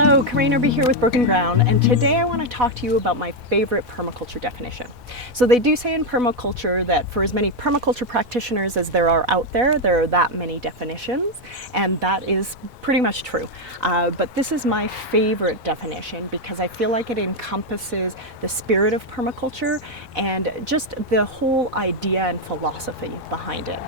Hello, Kareen Erbe here with Broken Ground, and today I want to talk to you about my favorite permaculture definition. So they do say in permaculture that for as many permaculture practitioners as there are out there, there are that many definitions, and that is pretty much true. But this is my favorite definition because I feel like it encompasses the spirit of permaculture and just the whole idea and philosophy behind it.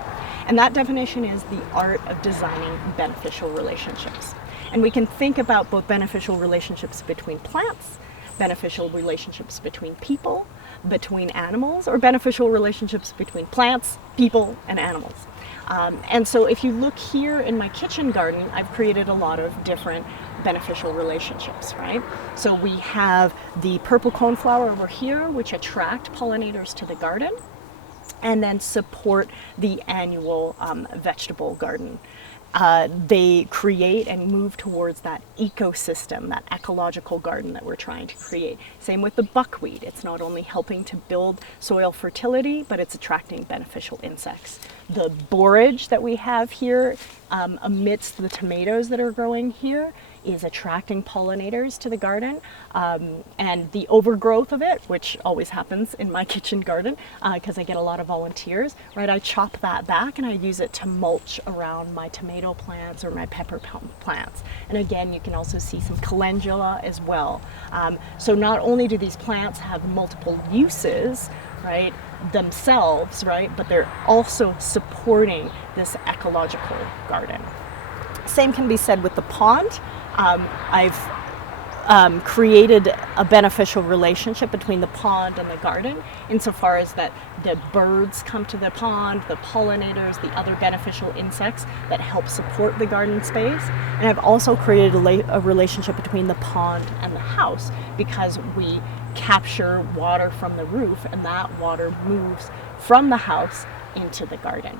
And that definition is the art of designing beneficial relationships. And we can think about both beneficial relationships between plants, beneficial relationships between people, between animals, or beneficial relationships between plants, people, and animals. And so if you look here in my kitchen garden, I've created a lot of different beneficial relationships, right? So we have the purple coneflower over here, which attract pollinators to the garden and then support the annual vegetable garden. They create and move towards that ecosystem, that ecological garden that we're trying to create. Same with the buckwheat. It's not only helping to build soil fertility, but it's attracting beneficial insects. The borage that we have here amidst the tomatoes that are growing here is attracting pollinators to the garden, and the overgrowth of it, which always happens in my kitchen garden because I get a lot of volunteers, right? I chop that back and I use it to mulch around my tomato plants or my pepper plants. And again, you can also see some calendula as well. So not only do these plants have multiple uses, right, themselves, right, but they're also supporting this ecological garden. Same can be said with the pond. I've created a beneficial relationship between the pond and the garden insofar as that the birds come to the pond, the pollinators, the other beneficial insects that help support the garden space. And I've also created a relationship between the pond and the house because we capture water from the roof and that water moves from the house into the garden.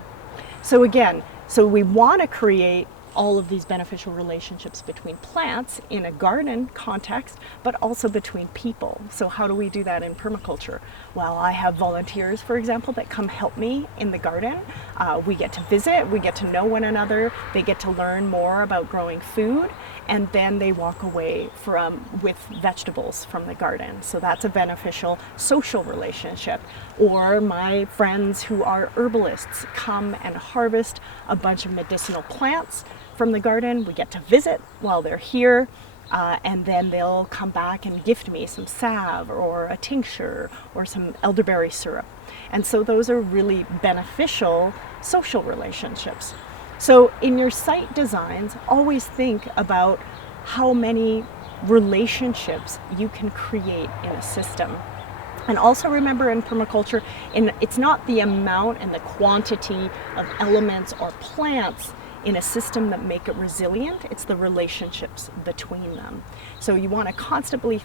So again, we want to create all of these beneficial relationships between plants in a garden context, but also between people. So how do we do that in permaculture? Well, I have volunteers, for example, that come help me in the garden. We get to visit, we get to know one another, they get to learn more about growing food, and then they walk away with vegetables from the garden. So that's a beneficial social relationship. Or my friends who are herbalists come and harvest a bunch of medicinal plants from the garden. We get to visit while they're here, and then they'll come back and gift me some salve or a tincture or some elderberry syrup. And so those are really beneficial social relationships. So in your site designs, always think about how many relationships you can create in a system. And also remember in permaculture, it's not the amount and the quantity of elements or plants in a system that make it resilient, it's the relationships between them. So you want to constantly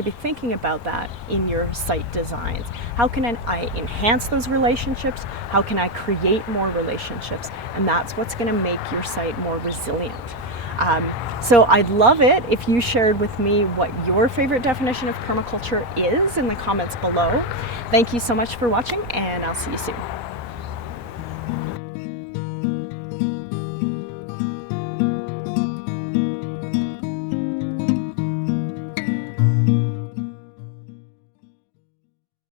be thinking about that in your site designs. How can I enhance those relationships? How can I create more relationships? And that's what's going to make your site more resilient. So I'd love it if you shared with me what your favorite definition of permaculture is in the comments below. Thank you so much for watching, and I'll see you soon.